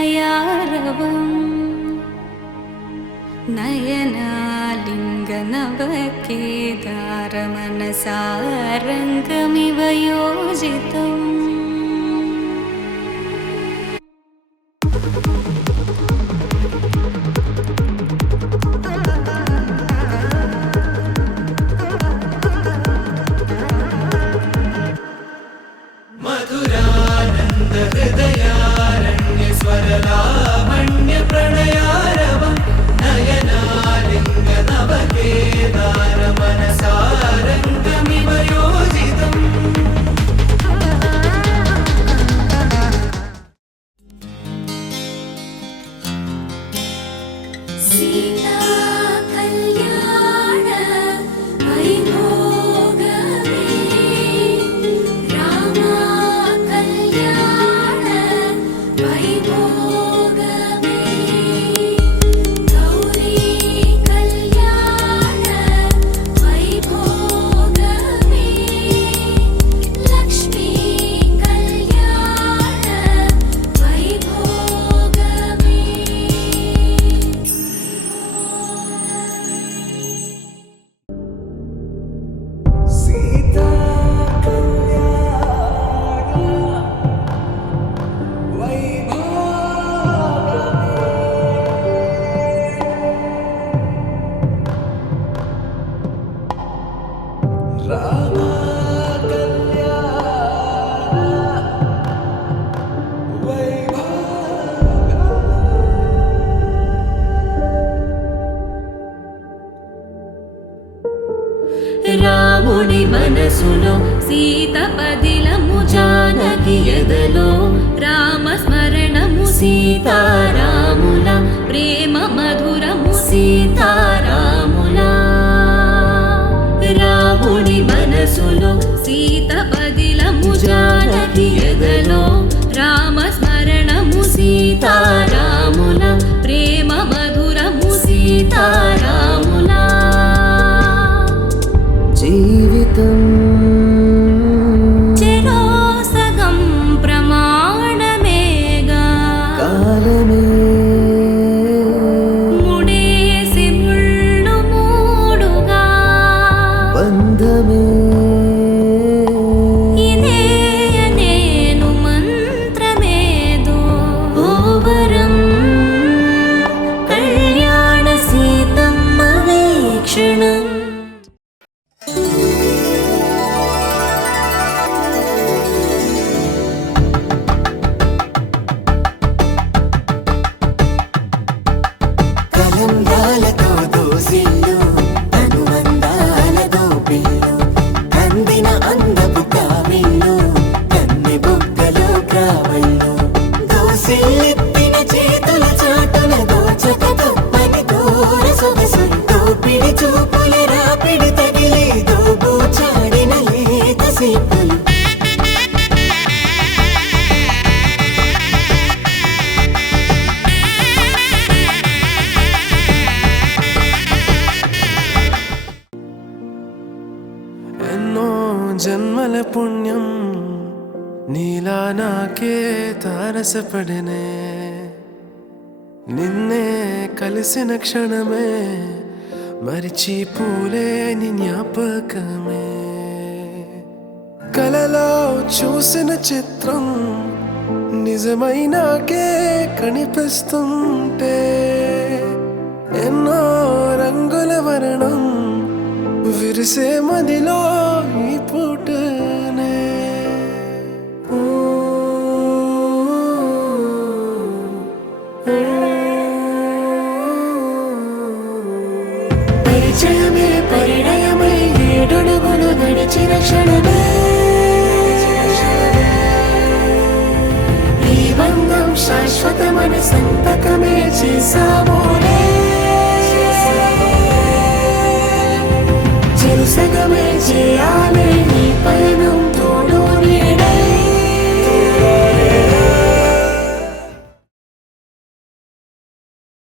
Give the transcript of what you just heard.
मधुरानन्दहृदयारण्यस्वरलावण्यप्रणयारवम् नयनालिङ्गनवकेदारमनसारङ्गमिव योजितम् मधुरानन्दहृदयारण्यस्वरलावण्यप्रणयारवम् नयनालिङ्गनवकेदारमनसारङ्गमिव योजितम् सीता कल्याण वैभोगमे रामा कल्याण वैभोगमे गौरी कल्याण वैभोगमे लक्ष्मी कल्याण वैभोगमे सीता कल्याण वैभोगमे रामा कल्याण वैभोगमे రాముని మనసులో సీత పదిలము జానకి ఎదలో రామ స్మరణము సీతారాముల ప్రేమ మధురము సీతారాముల రాముని మనసులో సీత పదిలము జానకి ఎదలో రామ స్మరణము సీతారాముల ప్రేమ మధురము సీతారాముల జీవితం చెరో సగం ప్రమాణమేగా కాలమే ముడేసి ముళ్ళు మూడుగా బంధమే ఇదే నేను మంత్రమేదో ఓవరం కళ్యాణ సీతమ్మ వీక్షణం కలంగాలతో దోసిల్లు అనుబంధాలతో పిల్లు అందిన అందపు కావిల్లు కన్నె బుగ్గలో క్రావళ్ళు దోసిల్లెత్తిన చేతుల చాటున దోచక తప్పని దూర సొగసు దోపిడి చూపుల రాపిడి తగిలి దోబూచాడిన లేత సీపులు ఎన్నో జన్మల పుణ్యం నీలా నాకే తారసపడనే నిన్నే కలిసిన క్షణమే మరిచిపోలేని జ్ఞాపకమే కలలో చూసిన చిత్రం నిజమై నాకే కనిపిస్తుంటే ఎన్నో రంగుల వర్ణం విరిసే మదిలో ఈ పూటనే పరిచయమే పరిణయమై ఏడడుగులు నడిచిన క్షణమే ఈ బంధం శాశ్వతమన సంతకమే చేసామోలే చెరుసగమే చేయాలి